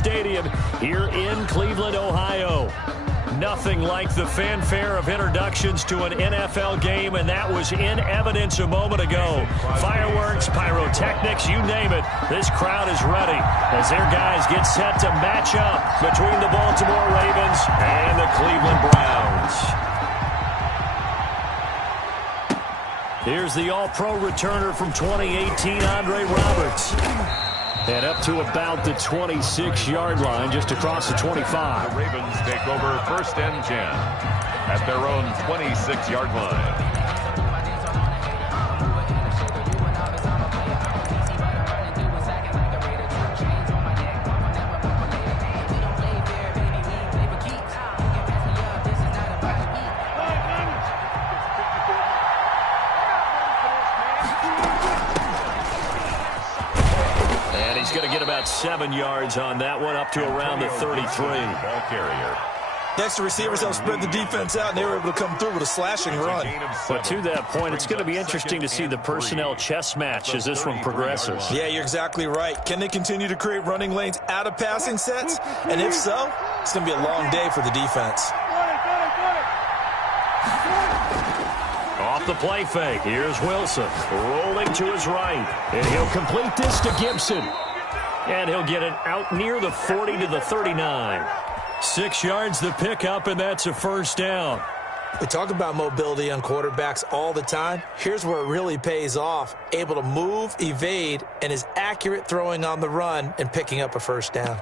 Stadium here in Cleveland, Ohio. Nothing like the fanfare of introductions to an NFL game, and that was in evidence a moment ago. Fireworks, pyrotechnics, you name it. This crowd is ready as their guys get set to match up between the Baltimore Ravens and the Cleveland Browns. Here's the All-Pro returner from 2018, Andre Roberts. And up to about the 26-yard line, just across the 25. The Ravens take over 1st and 10 at their own 26-yard line. He's going to get about 7 yards on that one, up to around the 33. Ball carrier. Next, the receivers help spread the defense out, and they were able to come through with a slashing run. But to that point, it's going to be interesting to see the personnel chess match as this one progresses. Yeah, you're exactly right. Can they continue to create running lanes out of passing sets? And if so, it's going to be a long day for the defense. Off the play fake, here's Wilson, rolling to his right, and he'll complete this to Gibson. And he'll get it out near the 40 to the 39. 6 yards the pickup, and that's a first down. We talk about mobility on quarterbacks all the time. Here's where it really pays off. Able to move, evade, and is accurate throwing on the run and picking up a first down.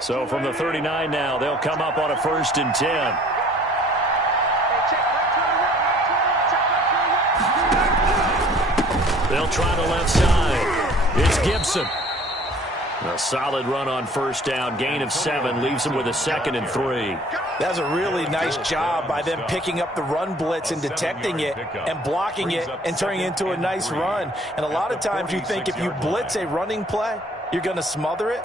So from the 39 now, they'll come up on a 1st and 10. They'll try the left side. It's Gibson. A solid run on 1st down. Gain of 7 leaves him with a 2nd and 3. That's a really nice job by them picking up the run blitz and detecting it and blocking it and turning it into a nice run. And a lot of times you think if you blitz a running play, you're going to smother it.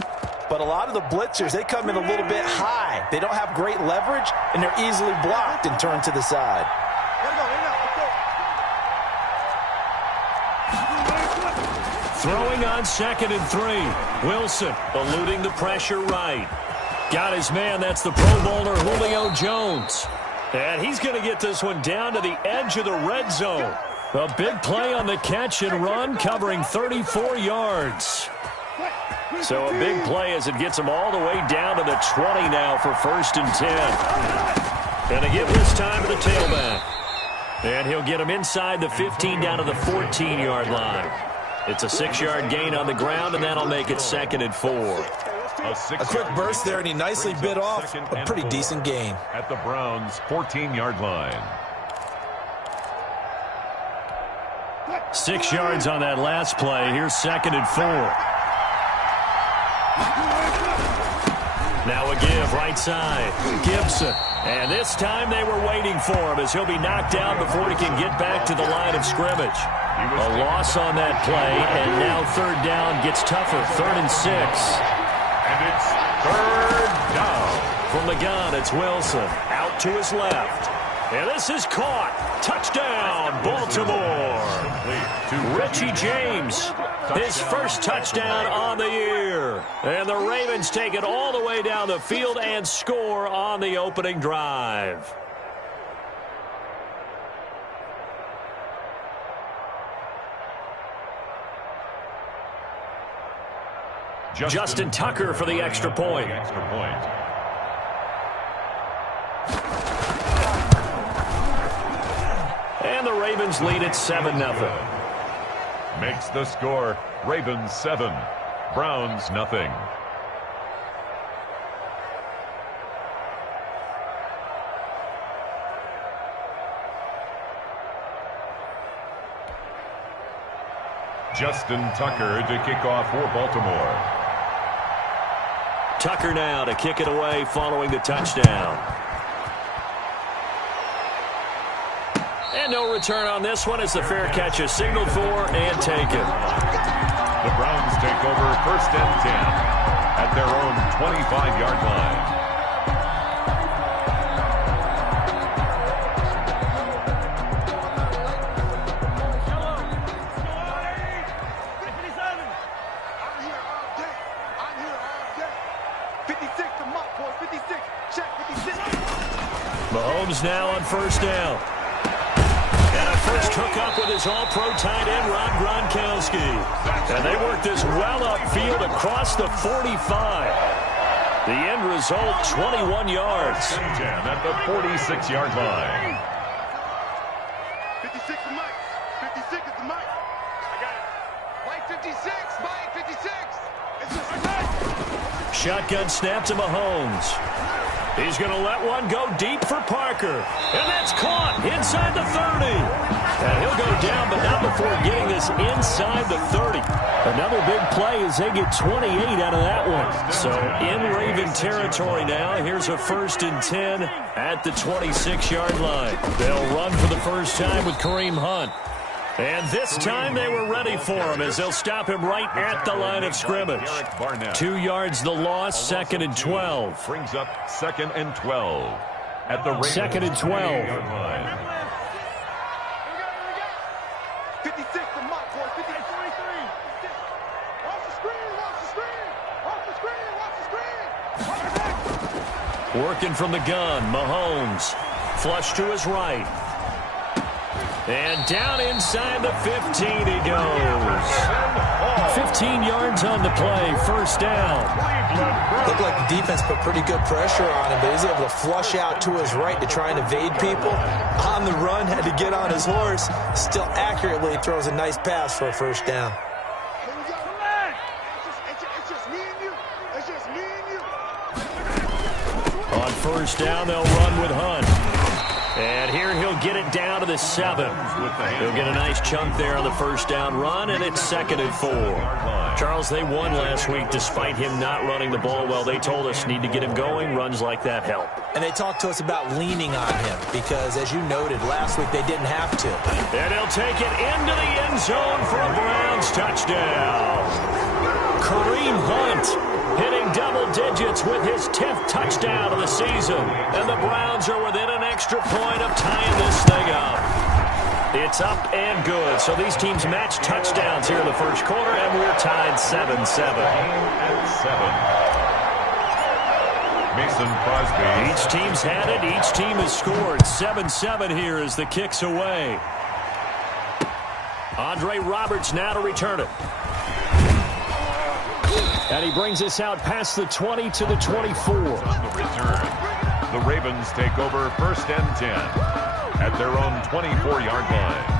But a lot of the blitzers, they come in a little bit high. They don't have great leverage, and they're easily blocked and turned to the side. Throwing on 2nd and 3. Wilson eluding the pressure right. Got his man. That's the Pro Bowler Julio Jones. And he's going to get this one down to the edge of the red zone. A big play on the catch and run, covering 34 yards. So a big play as it gets him all the way down to the 20 now for 1st and 10. And they give this time to the tailback. And he'll get him inside the 15 down to the 14-yard line. It's a 6-yard gain on the ground, and that'll make it 2nd and 4. A quick burst there, and he nicely bit off a pretty decent gain. At the Browns' 14-yard line. 6 yards on that last play. Here's 2nd and 4. Now a give, right side. Gibson. And this time they were waiting for him as he'll be knocked down before he can get back to the line of scrimmage. A loss on that play, and now 3rd down gets tougher. 3rd and 6. And it's 3rd down. From the gun, it's Wilson. Out to his left. And this is caught. Touchdown, Baltimore. Richie James, his first touchdown on the year. And the Ravens take it all the way down the field and score on the opening drive. Justin Tucker for the extra point. And the Ravens lead it 7-0. Makes the score Ravens 7, Browns nothing. Justin Tucker to kick off for Baltimore. Tucker now to kick it away following the touchdown. And no return on this one as the fair catch is signaled for and taken. The Browns take over 1st and 10 at their own 25-yard line. 56 to Mike, boy. 56. Check 56. Mahomes now on first down. And a first hookup with his all-pro tight end, Rob Gronkowski. And they work this well upfield across the 45. The end result, 21 yards. 10 at the 46-yard line. 56 to Mike. 56 is the Mike. I got it. Mike 56. Mike 56. It's just Mike. Shotgun snap to Mahomes. He's going to let one go deep for Parker. And that's caught inside the 30. And he'll go down, but not before getting this inside the 30. Another big play as they get 28 out of that one. So in Raven territory now. Here's a 1st and 10 at the 26-yard line. They'll run for the first time with Kareem Hunt. And this time they were ready for him as they'll stop him right at the line of scrimmage. 2 yards the loss, 2nd and 12. Brings up 2nd and 12 at the 2nd and 12. 56 to Mike, boy. 53. Watch the screen. Watch the screen. Watch the screen. Watch the screen. Watch the Working from the gun, Mahomes. Flush to his right. And down inside the 15 he goes. 15 yards on the play, first down. Looked like the defense put pretty good pressure on him, but he's able to flush out to his right to try and evade people. On the run, had to get on his horse. Still accurately throws a nice pass for a first down. Here we go. It's just me and you. It's just me and you. On first down, they'll run with Hunt. And here he'll get it down to the 7. He'll get a nice chunk there on the first down run, and it's 2nd and 4. Charles, they won last week despite him not running the ball well. They told us need to get him going. Runs like that help. And they talked to us about leaning on him because, as you noted, last week they didn't have to. And he'll take it into the end zone for a Browns touchdown. Kareem Hunt hitting double digits with his 10th touchdown of the season. And the Browns are within an extra point of tying this thing up. It's up and good. So these teams match touchdowns here in the first quarter, and we're tied 7-7. At 7. Mason Crosby. Each team's had it. Each team has scored. 7-7 here as the kick's away. Andre Roberts now to return it. And he brings us out past the 20 to the 24. On the return, the Ravens take over 1st and 10 at their own 24-yard line.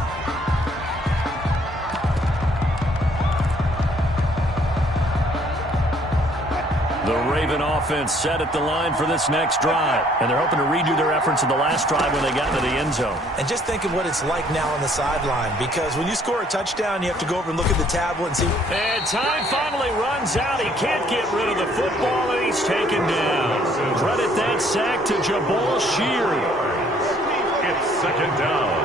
The Raven offense set at the line for this next drive. And they're hoping to redo their efforts in the last drive when they got into the end zone. And just think of what it's like now on the sideline, because when you score a touchdown, you have to go over and look at the tablet and see. And time finally runs out. He can't get rid of the football, and he's taken down. Credit that sack to Jabal Sheard. It's 2nd down.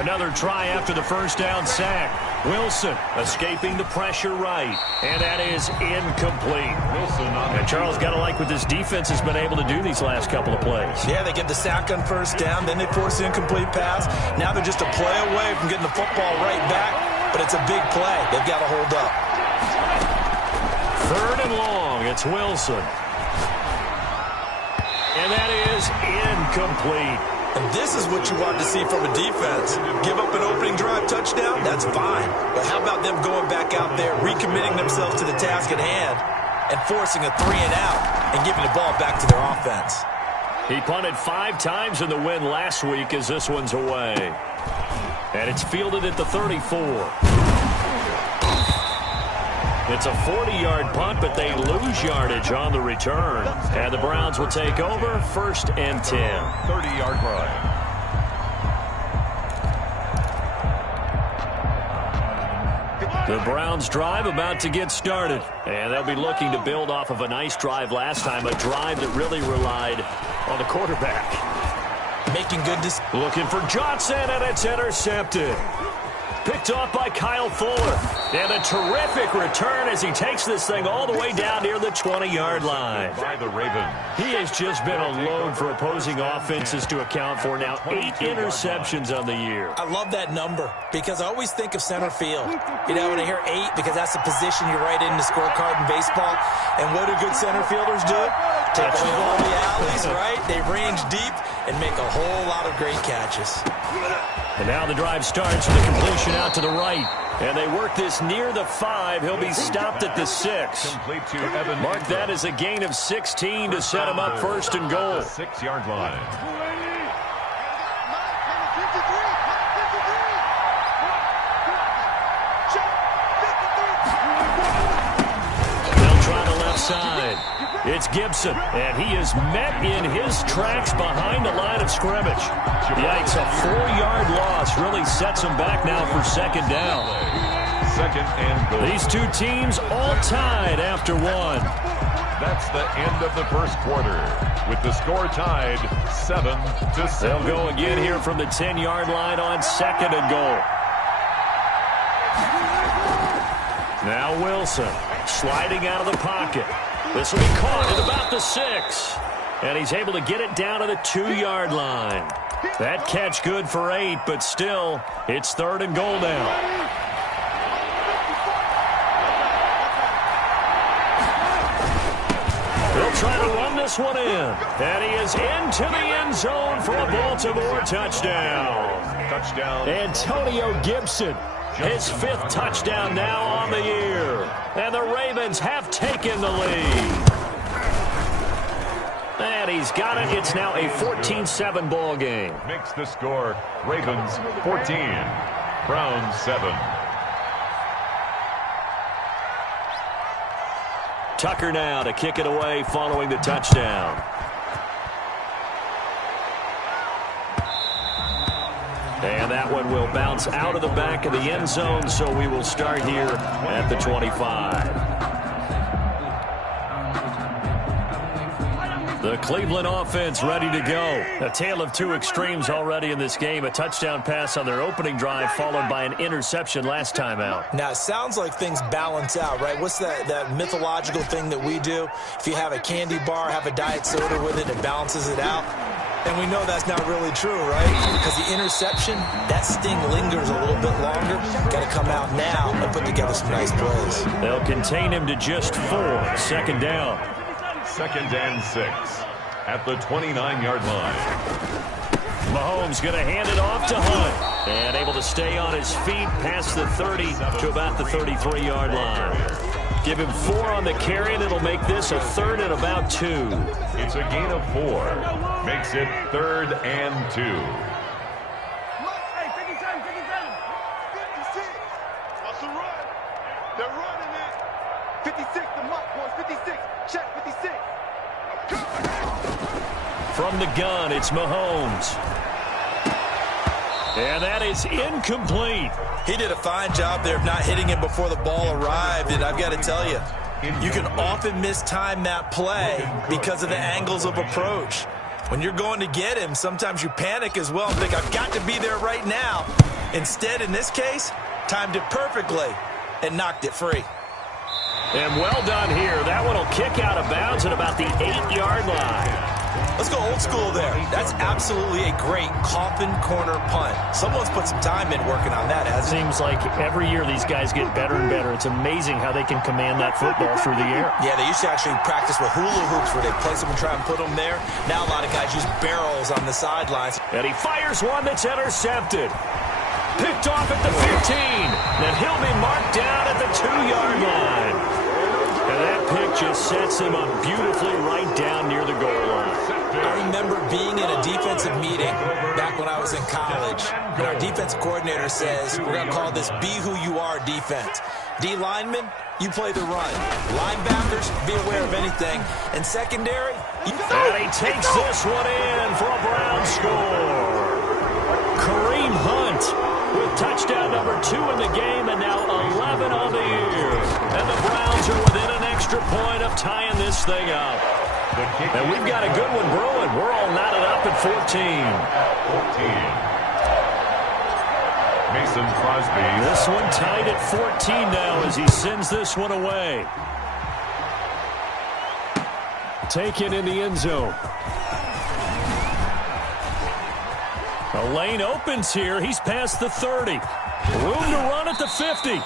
Another try after the first down sack. Wilson escaping the pressure right. And that is incomplete. Wilson on And Charles, got to like what this defense has been able to do these last couple of plays. Yeah, they get the sack on first down, then they force the incomplete pass. Now they're just a play away from getting the football right back, but it's a big play. They've got to hold up. 3rd and long. It's Wilson. And that is incomplete. And this is what you want to see from a defense. Give up an opening drive touchdown, that's fine. But how about them going back out there, recommitting themselves to the task at hand, and forcing a 3-and-out and giving the ball back to their offense? He punted 5 times in the win last week as this one's away. And it's fielded at the 34. It's a 40-yard punt, but they lose yardage on the return. And the Browns will take over 1st and 10. 30-yard line. The Browns drive about to get started. And they'll be looking to build off of a nice drive last time, a drive that really relied on the quarterback. Making good decisions. Looking for Johnson, and it's intercepted. Picked off by Kyle Fuller. And a terrific return as he takes this thing all the way down near the 20-yard line. By the Ravens. He has just been a load for opposing offenses to account for. Now 8 interceptions on the year. I love that number because I always think of center field. You know, when I hear 8, because that's the position you write in the scorecard in baseball. And what do good center fielders do? Take away all the alleys, right? They range deep and make a whole lot of great catches. And now the drive starts with a completion out to the right. And they work this near the 5. He'll be stopped at the 6. Complete to Evan. Mark that as a gain of 16 to set him up first and goal. 6-yard line. They'll try the left side. It's Gibson, and he is met in his tracks behind the line of scrimmage. Yikes, a 4-yard loss really sets him back now for second down. Second and goal. These two teams all tied after one. That's the end of the first quarter, with the score tied 7-7. They'll go again here from the 10-yard line on second and goal. Now Wilson sliding out of the pocket. This will be caught at about the 6. And he's able to get it down to the 2-yard line. That catch good for 8, but still, it's third and goal now. He'll try to run this one in. And he is into the end zone for a Baltimore touchdown. Touchdown. Antonio Gibson. His 5th touchdown now on the year. And the Ravens have taken the lead. And he's got it. It's now a 14-7 ball game. Makes the score Ravens 14, Browns 7. Tucker now to kick it away following the touchdown. And that one will bounce out of the back of the end zone, so we will start here at the 25. The Cleveland offense ready to go. A tale of two extremes already in this game. A touchdown pass on their opening drive followed by an interception last time out. Now, it sounds like things balance out, right? What's that mythological thing that we do? If you have a candy bar, have a diet soda with it, it balances it out. And we know that's not really true, right? Because the interception, that sting lingers a little bit longer. Got to come out now and put together some nice plays. They'll contain him to just 4. Second down. Second and 6 at the 29-yard line. Mahomes going to hand it off to Hunt. And able to stay on his feet past the 30 to about the 33-yard line. Give him 4 on the carry, and it'll make this a 3rd and about 2. It's a gain of 4. Makes it 3rd and 2. Hey, 57, 56. What's the run? They're running it. 56, the muck, boys. 56. Check 56. From the gun, it's Mahomes. And that is incomplete. He did a fine job there of not hitting him before the ball arrived, and I've got to tell you, you can often mistime that play because of the angles of approach. When you're going to get him, sometimes you panic as well and think, I've got to be there right now. Instead, in this case, timed it perfectly and knocked it free. And well done here. That one will kick out of bounds at about the 8-yard line. Let's go old school there. That's absolutely a great coffin corner punt. Someone's put some time in working on that, hasn't it? Seems like every year these guys get better and better. It's amazing how they can command that football through the air. Yeah, they used to actually practice with hula hoops where they place them and try and put them there. Now a lot of guys use barrels on the sidelines. And he fires one that's intercepted. Picked off at the 15. Then he'll be marked down at the 2-yard line. And that pick just sets him up beautifully right down near the goal line. I remember being in a defensive meeting back when I was in college, and our defensive coordinator says, we're going to call this Be Who You Are defense. D linemen, you play the run. Linebackers, be aware of anything. And secondary, and he takes this one in for a Brown score. Kareem Hunt with touchdown number 2 in the game, and now 11 on the year. And the Browns are within an extra point of tying this thing up. And we've got a good one brewing. We're all knotted up at 14. Mason Crosby. This one tied at 14 now as he sends this one away. Taken in the end zone. The lane opens here. He's past the 30. Room to run at the 50.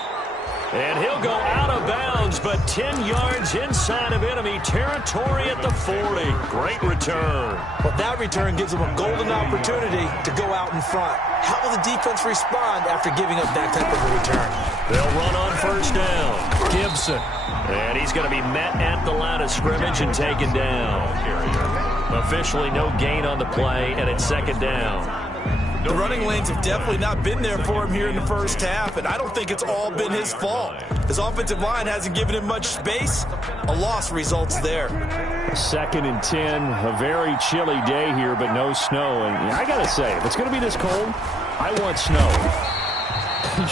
And he'll go out of bounds, but 10 yards inside of enemy territory at the 40. Great return. Well, that return gives them a golden opportunity to go out in front. How will the defense respond after giving up that type of a return? They'll run on first down. Gibson. And he's going to be met at the line of scrimmage and taken down. Officially no gain on the play, and it's second down. The running lanes have definitely not been there for him here in the first half, and I don't think it's all been his fault. His offensive line hasn't given him much space. A loss results there. 2nd and 10, a very chilly day here, but no snow. And I got to say, if it's going to be this cold, I want snow.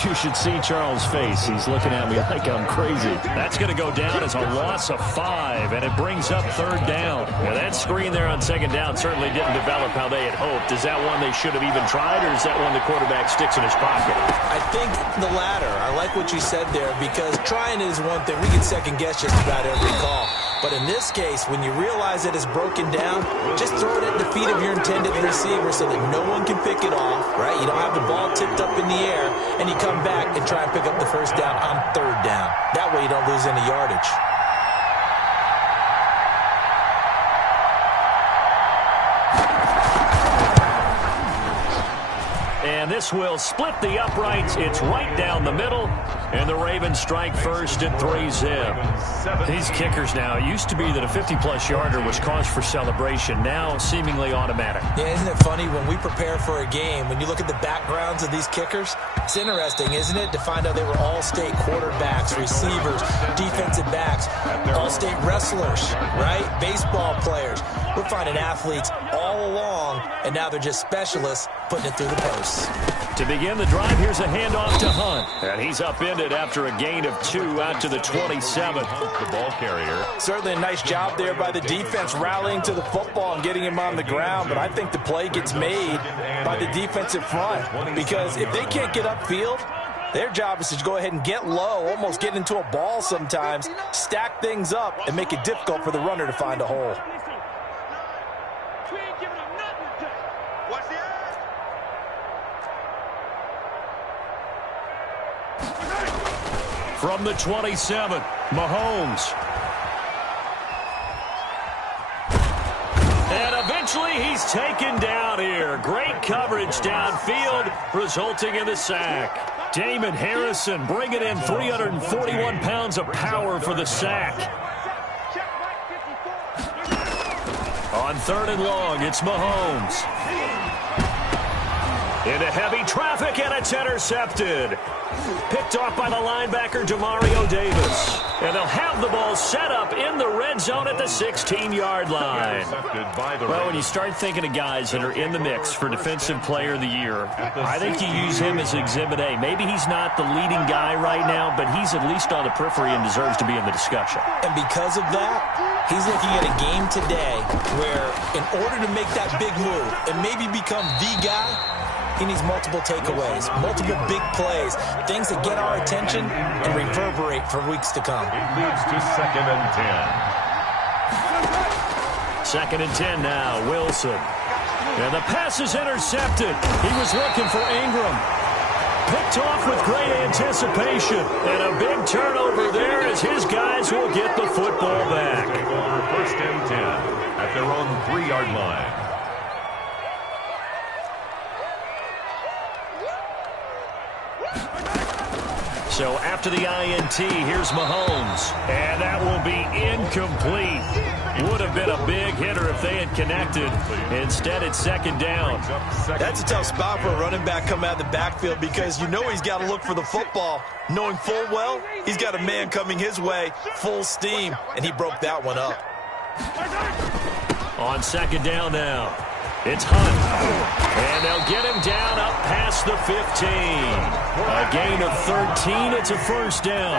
You should see Charles' face. He's looking at me like I'm crazy. That's going to go down as a loss of 5, and it brings up 3rd down. Now, that screen there on 2nd down certainly didn't develop how they had hoped. Is that one they should have even tried, or is that one the quarterback sticks in his pocket? I think the latter. I like what you said there, because trying is one thing. We can second-guess just about every call. But in this case, when you realize that it's broken down, just throw it at the feet of your intended receiver so that no one can pick it off, right? You don't have the ball tipped up in the air, and you come back and try and pick up the first down on 3rd down. That way you don't lose any yardage. And this will split the uprights. It's right down the middle. And the Ravens strike first and 3-zip. These kickers now, it used to be that a 50-plus yarder was cause for celebration. Now seemingly automatic. Yeah, isn't it funny when we prepare for a game, when you look at the backgrounds of these kickers? It's interesting, isn't it, to find out they were all-state quarterbacks, receivers, defensive backs, all-state wrestlers, right? Baseball players. We're finding athletes all along, and now they're just specialists putting it through the posts. To begin the drive, here's a handoff to Hunt. And he's upended after a gain of 2 out to the 27. The ball carrier. Certainly a nice job there by the defense rallying to the football and getting him on the ground. But I think the play gets made by the defensive front. Because if they can't get upfield, their job is to go ahead and get low, almost get into a ball sometimes, stack things up, and make it difficult for the runner to find a hole. From the 27, Mahomes. And eventually he's taken down here. Great coverage downfield, resulting in the sack. Damon Harrison bringing in 341 pounds of power for the sack. On 3rd and long, it's Mahomes. Into heavy traffic, and it's intercepted. Picked off by the linebacker, Demario Davis. And they'll have the ball set up in the red zone at the 16-yard line. Well, when you start thinking of guys that are in the mix for Defensive Player of the Year, I think you use him as Exhibit A. Maybe he's not the leading guy right now, but he's at least on the periphery and deserves to be in the discussion. And because of that, he's looking at a game today where in order to make that big move and maybe become the guy, he needs multiple takeaways, multiple big plays, things that get our attention and reverberate for weeks to come. It leads to 2nd and 10. 2nd and 10 now, Wilson. And the pass is intercepted. He was looking for Ingram. Picked off with great anticipation. And a big turnover there as his guys will get the football back. 1st and 10 at their own 3-yard line. So after the INT, here's Mahomes. And that will be incomplete. Would have been a big hitter if they had connected. Instead, it's 2nd down. That's a tough spot for a running back coming out of the backfield because you know he's got to look for the football, knowing full well he's got a man coming his way, full steam, and he broke that one up. On 2nd down now, it's Hunt. And they'll get him down up past the 15. A gain of 13. It's a 1st down.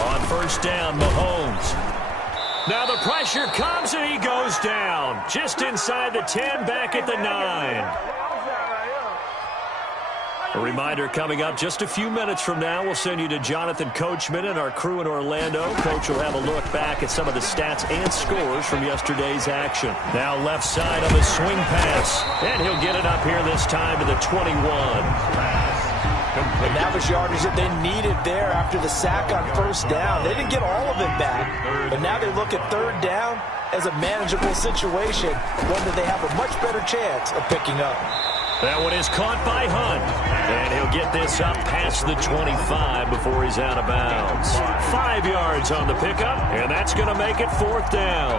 On 1st down, Mahomes. Now the pressure comes, and he goes down. Just inside the 10, back at the 9. A reminder coming up just a few minutes from now. We'll send you to Jonathan Coachman and our crew in Orlando. Coach will have a look back at some of the stats and scores from yesterday's action. Now left side of a swing pass. And he'll get it up here this time to the 21. And that was yardage that they needed there after the sack on first down. They didn't get all of it back, but now they look at third down as a manageable situation, one that they have a much better chance of picking up. That one is caught by Hunt, and he'll get this up past the 25 before he's out of bounds. 5 yards on the pickup, and that's going to make it fourth down.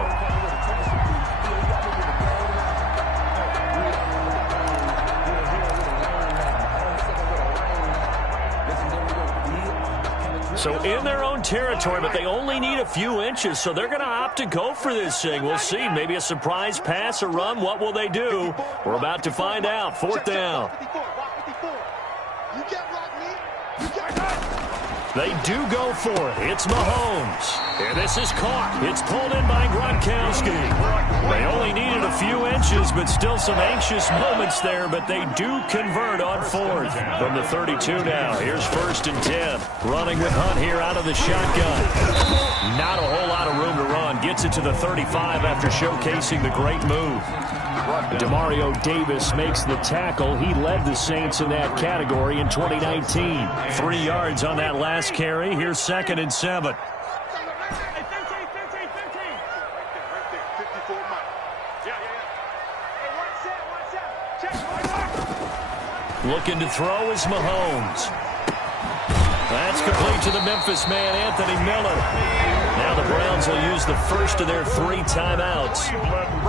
So in their own territory, but they only need a few inches, so they're going to opt to go for this thing. We'll see. Maybe a surprise pass, a run. What will they do? We're about to find out. Fourth down. They do go for it. It's Mahomes. And this is caught. It's pulled in by Gronkowski. They only needed a few inches, but still some anxious moments there, but they do convert on fourth. From the 32 now, here's first and 10. Running with Hunt here out of the shotgun. Not a whole lot of room to run. Gets it to the 35 after showcasing the great move. Demario Davis makes the tackle. He led the Saints in that category in 2019. 3 yards on that last carry. Here's second and 7. Looking to throw is Mahomes. That's complete to the Memphis man, Anthony Miller. Now the Browns will use the first of their 3 timeouts,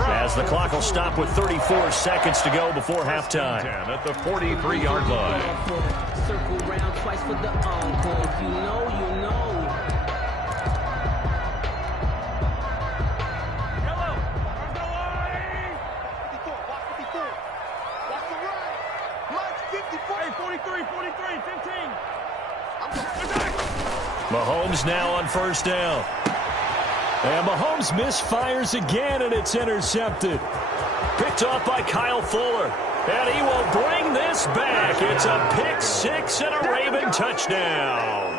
as the clock will stop with 34 seconds to go before halftime. At the 43-yard line. Circle round twice for the encore. If you know, you know. Hello. Where's the line? 54. Watch 54. Watch the run. Mine's 54. Hey, 43, 43, 15. Mahomes now on first down. And Mahomes misfires again, and it's intercepted. Picked off by Kyle Fuller. And he will bring this back. It's a pick 6 and a Raven touchdown.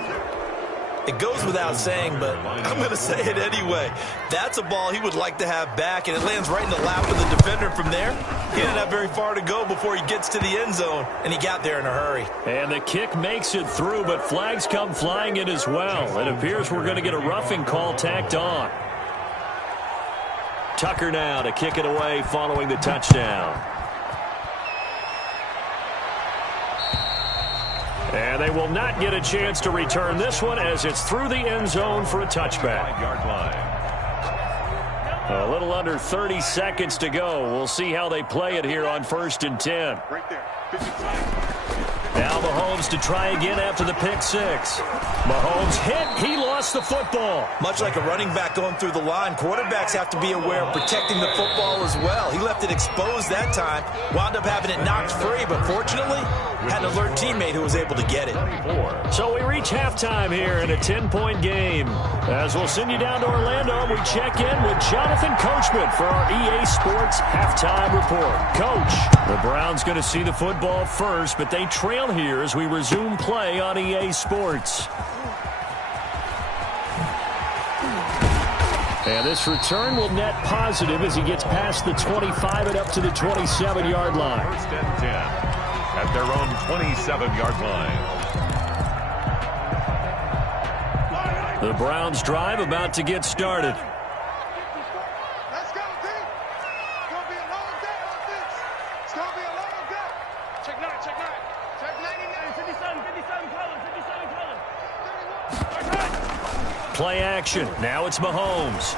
It goes without saying, but I'm going to say it anyway. That's a ball he would like to have back, and it lands right in the lap of the defender from there. He didn't have very far to go before he gets to the end zone, and he got there in a hurry. And the kick makes it through, but flags come flying in as well. It appears we're going to get a roughing call tacked on. Tucker now to kick it away following the touchdown. And they will not get a chance to return this one as it's through the end zone for a touchback. 5-yard line. A little under 30 seconds to go. We'll see how they play it here on first and 10. Right there. Now Mahomes to try again after the pick 6. Mahomes hit. He lost the football. Much like a running back going through the line, quarterbacks have to be aware of protecting the football as well. He left it exposed that time, wound up having it knocked free, but fortunately had an alert teammate who was able to get it. So we reach halftime here in a 10-point game. As we'll send you down to Orlando, and we check in with Jonathan Coachman for our EA Sports Halftime Report. Coach, the Browns going to see the football first, but they trail here as we resume play on EA Sports. And this return will net positive as he gets past the 25 and up to the 27-yard line. First and 10 at their own 27-yard line. The Browns drive about to get started. Let's go, team. It's going to be a long day on this. It's going to be a long day. Check 9, check 9. Check 99, 57 colors, 57 colors. Play action. Now it's Mahomes.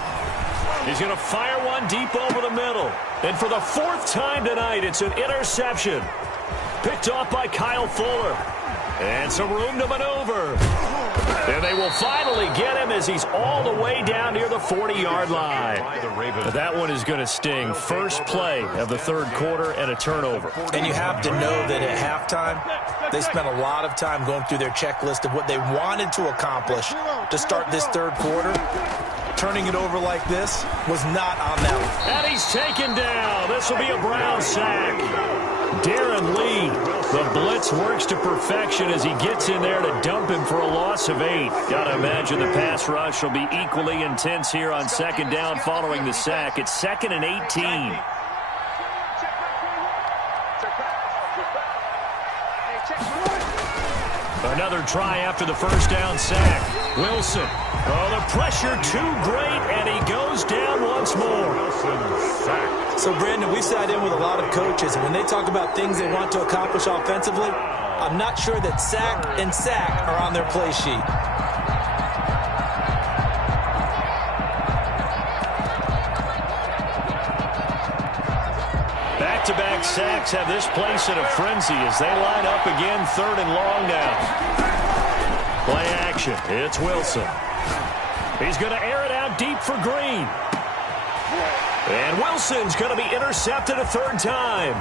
He's going to fire one deep over the middle. And for the 4th time tonight, it's an interception. Picked off by Kyle Fuller. And some room to maneuver. And they will finally get him as he's all the way down near the 40-yard line. But that one is going to sting. First play of the 3rd quarter and a turnover. And you have to know that at halftime, they spent a lot of time going through their checklist of what they wanted to accomplish to start this 3rd quarter. turning it over like this was not on that one. And he's taken down. This will be a Brown sack. Darren Lee, the blitz works to perfection as he gets in there to dump him for a loss of 8. Got to imagine the pass rush will be equally intense here on second down following the sack. It's 2nd and 18. Another try after the first down sack. Wilson. Oh, the pressure too great, and he goes down once more. Wilson sacked. So, Brandon, we've sat in with a lot of coaches, and when they talk about things they want to accomplish offensively, I'm not sure that sack and sack are on their play sheet. Back-to-back sacks have this place in a frenzy as they line up again, 3rd and long now. Play action. It's Wilson. He's going to air it out deep for Green. And Wilson's going to be intercepted a 3rd time.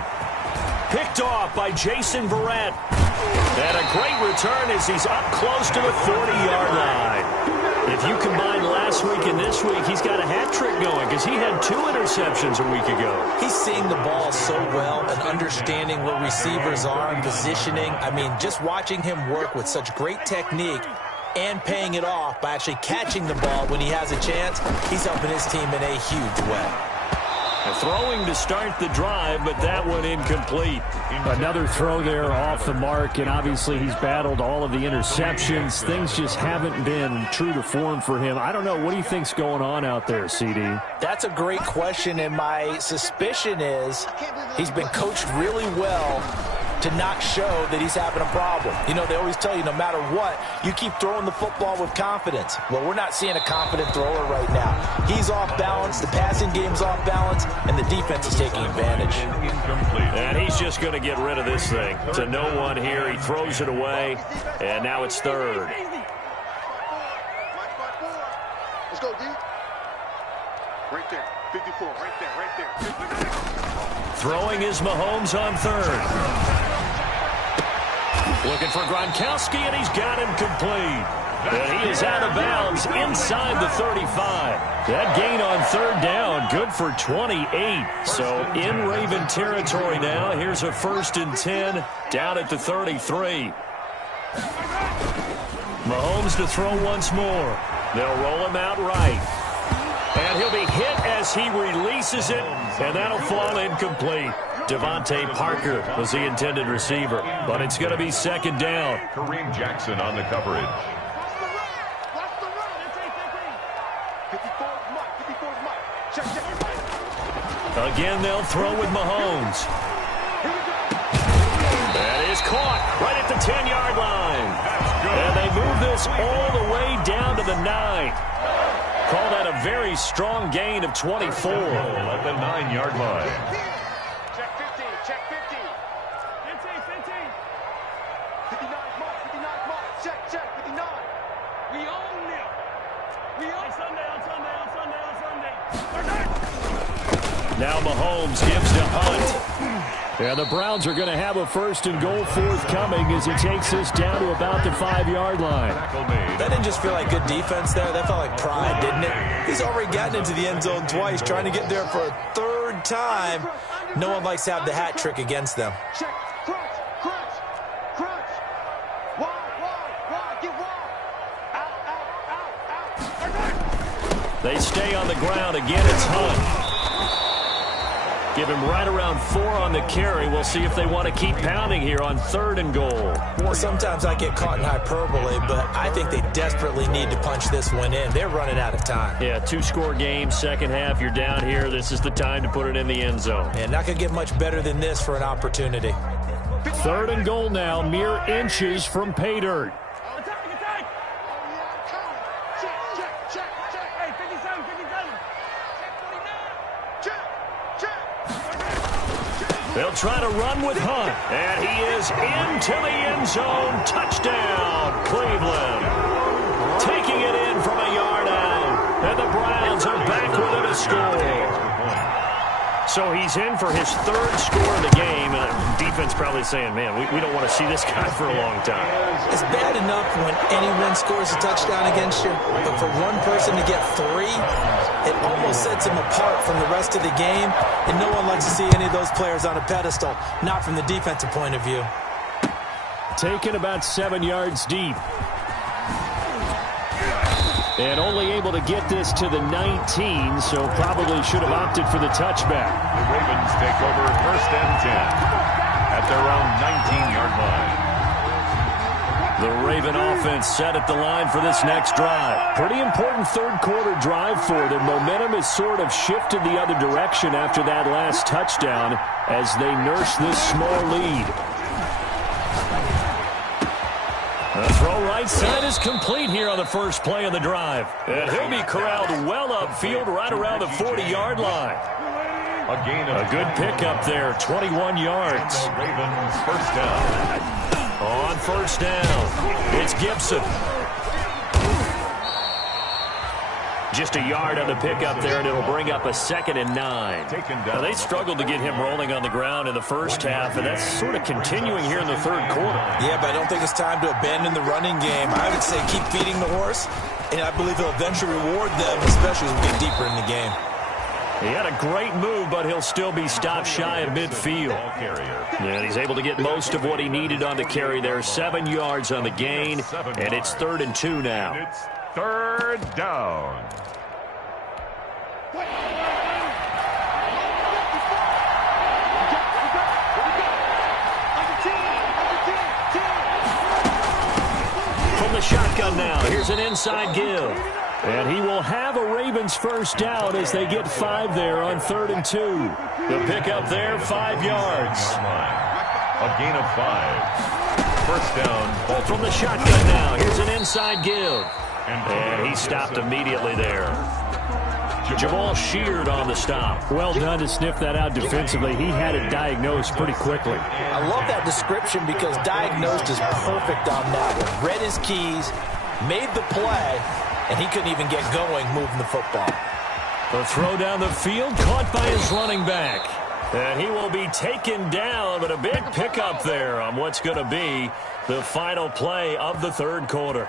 Picked off by Jason Verrett. And a great return as he's up close to the 40-yard line. If you combine last week and this week, he's got a hat trick going because he had 2 interceptions a week ago. He's seeing the ball so well and understanding where receivers are and positioning. I mean, just watching him work with such great technique and paying it off by actually catching the ball when he has a chance, he's helping his team in a huge way. Throwing to start the drive, but that one incomplete. Another throw there off the mark, and obviously he's battled all of the interceptions. Things just haven't been true to form for him. I don't know. What do you think's going on out there, CD? That's a great question, and my suspicion is he's been coached really well to not show that he's having a problem. You know, they always tell you no matter what, you keep throwing the football with confidence. Well, we're not seeing a confident thrower right now. He's off balance, the passing game's off balance, and the defense is taking advantage. And he's just going to get rid of this thing. To no one here, he throws it away, and now it's 3rd. Let's go, D. Right there, 54, right there. Throwing is Mahomes on 3rd. Looking for Gronkowski, and he's got him complete. And he is out of bounds inside the 35. That gain on 3rd down, good for 28. So in Raven territory now. Here's a 1st and 10 down at the 33. Mahomes to throw once more. They'll roll him out right. And he'll be hit as he releases it, and that'll fall incomplete. Devontae Parker was the intended receiver, but it's going to be 2nd down. Kareem Jackson on the coverage. Watch the run. It's 54 Mike. Check. Again, they'll throw with Mahomes. That is caught right at the 10-yard line. And they move this all the way down to the 9. Call that a very strong gain of 24. At the 9-yard line. Check 50. 59 Mike. Check, 59. We own them. We own Sunday. Now Mahomes gives to Hunt. And the Browns are going to have a 1st and goal forthcoming as he takes this down to about the 5-yard line. That didn't just feel like good defense there. That felt like pride, didn't it? He's already gotten into the end zone twice, trying to get there for a 3rd time. No one likes to have the hat trick against them. Check. Crunch. Wide. Get wide. Out. They stay on the ground. Again, it's Hunt. Give him right around 4 on the carry. We'll see if they want to keep pounding here on 3rd and goal. Well, sometimes I get caught in hyperbole, but I think they desperately need to punch this one in. They're running out of time. Yeah, 2-score game, second half. You're down here. This is the time to put it in the end zone. And not going to get much better than this for an opportunity. 3rd and goal now, mere inches from pay dirt. They'll try to run with Hunt, and he is into the end zone. Touchdown, Cleveland. Taking it in from a yard out, and the Browns are back within a score. So he's in for his third score of the game, and defense probably saying, man, we don't want to see this guy for a long time. It's bad enough when anyone scores a touchdown against you, but for one person to get 3, it almost sets him apart from the rest of the game, and no one likes to see any of those players on a pedestal, not from the defensive point of view. Taken about 7 yards deep. And only able to get this to the 19, so probably should have opted for the touchback. The Ravens take over first and 10 at their own 19-yard line. The Raven offense set at the line for this next drive. Pretty important third quarter drive for them. Momentum has sort of shifted the other direction after that last touchdown as they nurse this small lead. The throw right side is complete here on the first play of the drive. And he'll be corralled well upfield right around the 40-yard line. A good pickup there, 21 yards. Ravens first down. On first down, it's Gibson. Just a yard on the pickup there, and it'll bring up a 2nd and 9. Now, they struggled to get him rolling on the ground in the first half, and that's sort of continuing here in the third quarter. Yeah, but I don't think it's time to abandon the running game. I would say keep feeding the horse, and I believe he'll eventually reward them, especially as we get deeper in the game. He had a great move, but he'll still be stopped shy of midfield. And he's able to get most of what he needed on the carry there. 7 yards on the gain, and it's 3rd and 2 now. It's 3rd down. From the shotgun now, here's an inside give. And he will have a Ravens first down as they get 5 there on 3rd and 2. The pickup there, 5 yards. A gain of 5. First down. Baltimore. From the shotgun now, here's an inside give. And he stopped immediately there. Jamal Sheard on the stop. Well done to sniff that out defensively. He had it diagnosed pretty quickly. I love that description because diagnosed is perfect on that one. Read his keys, made the play, and he couldn't even get going moving the football. The throw down the field, caught by his running back. And he will be taken down, but a big pickup there on what's going to be the final play of the third quarter.